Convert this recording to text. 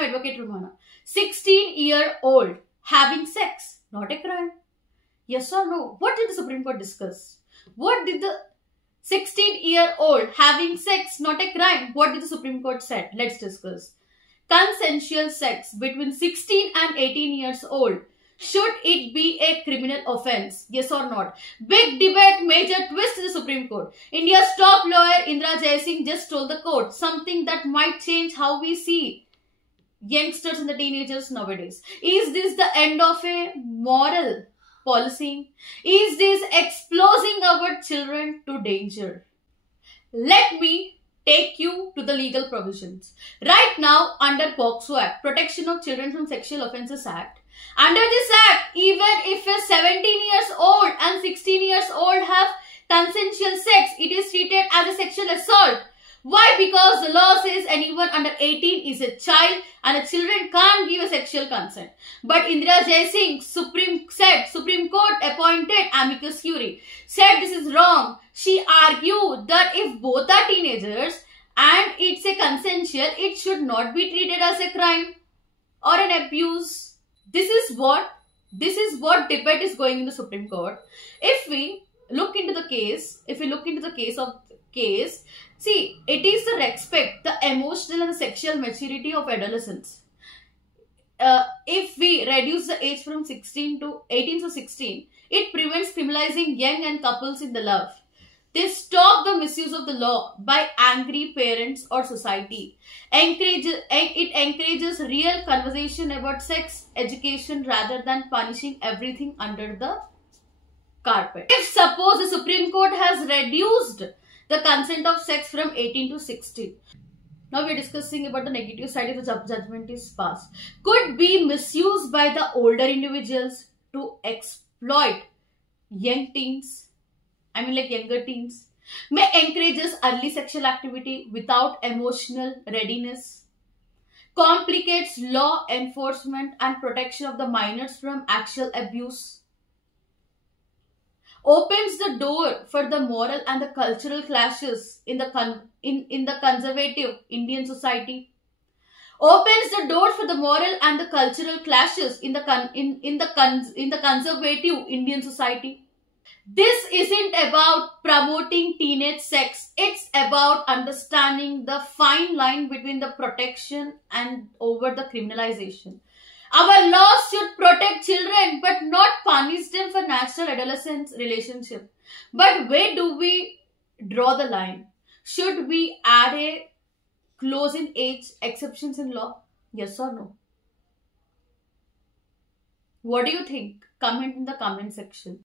am Advocate Rumana. 16-year-old having sex, not a crime. Yes or no? What did the Supreme Court discuss? What did the 16-year-old having sex, not a crime? What did the Supreme Court said? Let's discuss. Consensual sex between 16 and 18 years old. Should it be a criminal offence? Yes or not? Big debate, major twist in the Supreme Court. India's top lawyer Indira Jaising just told the court something that might change how we see youngsters and the teenagers nowadays. Is this the end of a moral policy? Is this exposing our children to danger? Let me take you to the legal provisions. Right now, under POCSO Act, Protection of Children from Sexual Offences Act, under this act, even if a 17 years old and 16 years old have consensual sex, it is treated as a sexual assault. Why? Because the law says anyone under 18 is a child and a children can't give a sexual consent. But Indira Jaising, Supreme Court appointed amicus curiae, said this is wrong. She argued that if both are teenagers and it's a consensual, it should not be treated as a crime or an abuse. This is what debate is going in the Supreme Court. If we look into the case, see, it is the respect, the emotional and the sexual maturity of adolescents. If we reduce the age from 18 to 16, it prevents criminalizing young and couples in the love. They stop the misuse of the law by angry parents or society. It encourages real conversation about sex education rather than punishing everything under the carpet. If suppose the Supreme Court has reduced the consent of sex from 18 to 16. Now we are discussing about the negative side if the judgment is passed. Could be misused by the older individuals to exploit young teens. Younger teens. May encourages early sexual activity without emotional readiness. Complicates law enforcement and protection of the minors from actual abuse. Opens the door for the moral and the cultural clashes in the conservative Indian society. Opens the door for the moral and the cultural clashes in the conservative Indian society. This isn't about promoting teenage sex. It's about understanding the fine line between the protection and over the criminalization. Our laws should protect children but not punish them for natural adolescence relationship. But where do we draw the line? Should we add a closing age exceptions in law? Yes or no? What do you think? Comment in the comment section.